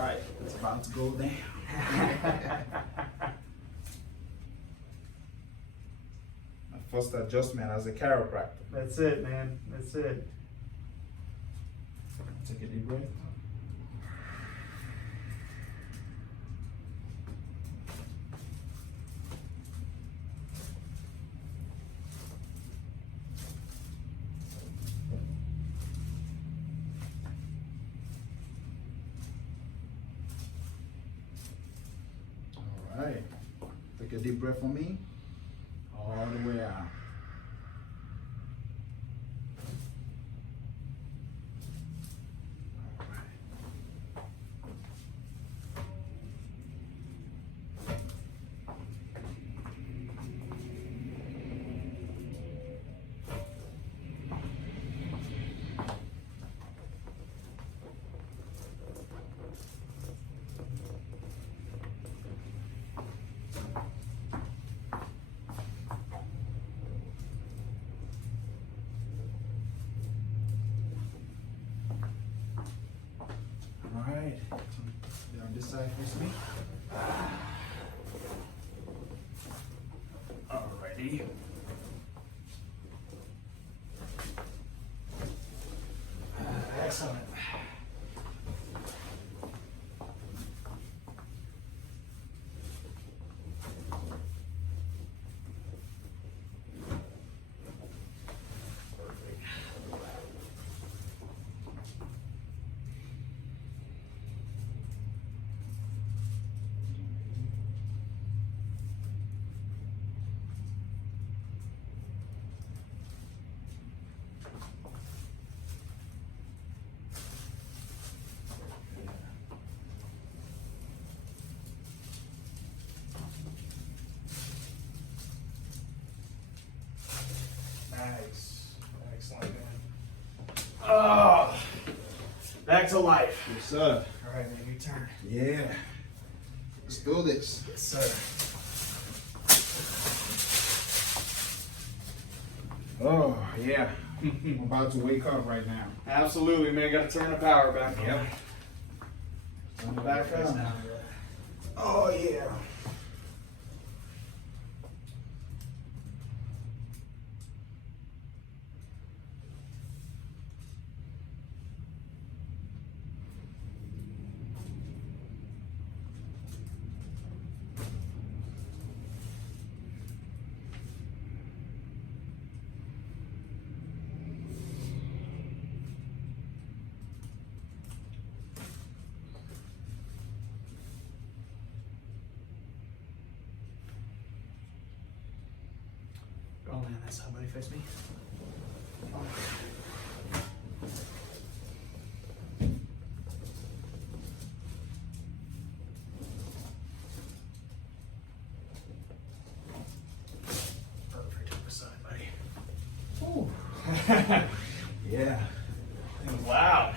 right, it's about to go down. My first adjustment as a chiropractor. That's it, man. That's it. Take a deep breath. All right, take a deep breath for me, all the way out. All right, you're on this side with me. Alrighty. Excellent. Nice. Excellent, man. Oh, back to life. Yes, sir. All right, man, your turn. Yeah. Let's do this. Yes, sir. Oh, yeah. I'm about to wake up right now. Absolutely, man. Got to turn the power back on. Yep. Turn it back Yes, on. now. Oh, yeah. Go on, man. That's how buddy face me. Oh. Perfect. Other side, buddy. Ooh. Yeah. It was loud.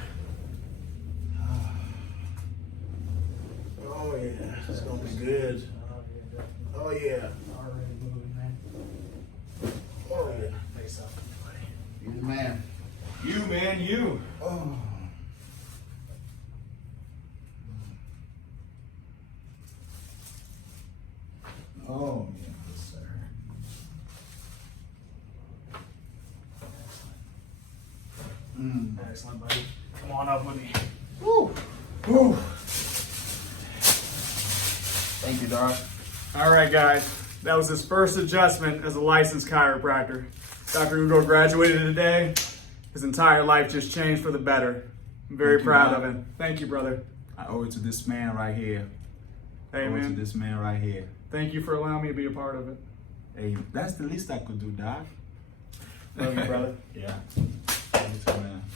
Oh, yeah. It's going to be good. Oh, yeah. Already moving, man. Oh, yeah. Face up, buddy. You the man. You, man, you. Oh. Oh, yes, sir. Excellent, buddy. Come on up with me. Woo. Woo. Thank you, Doc. All right, guys. That was his first adjustment as a licensed chiropractor. Dr. Ugo graduated today. His entire life just changed for the better. I'm very Thank you, proud Doc. of him. Thank you, brother. I owe it to this man right here. Hey, I owe it to man. this man right here. Thank you for allowing me to be a part of it. Hey, that's the least I could do, Doc. Love you, brother. Yeah. Love you too, man.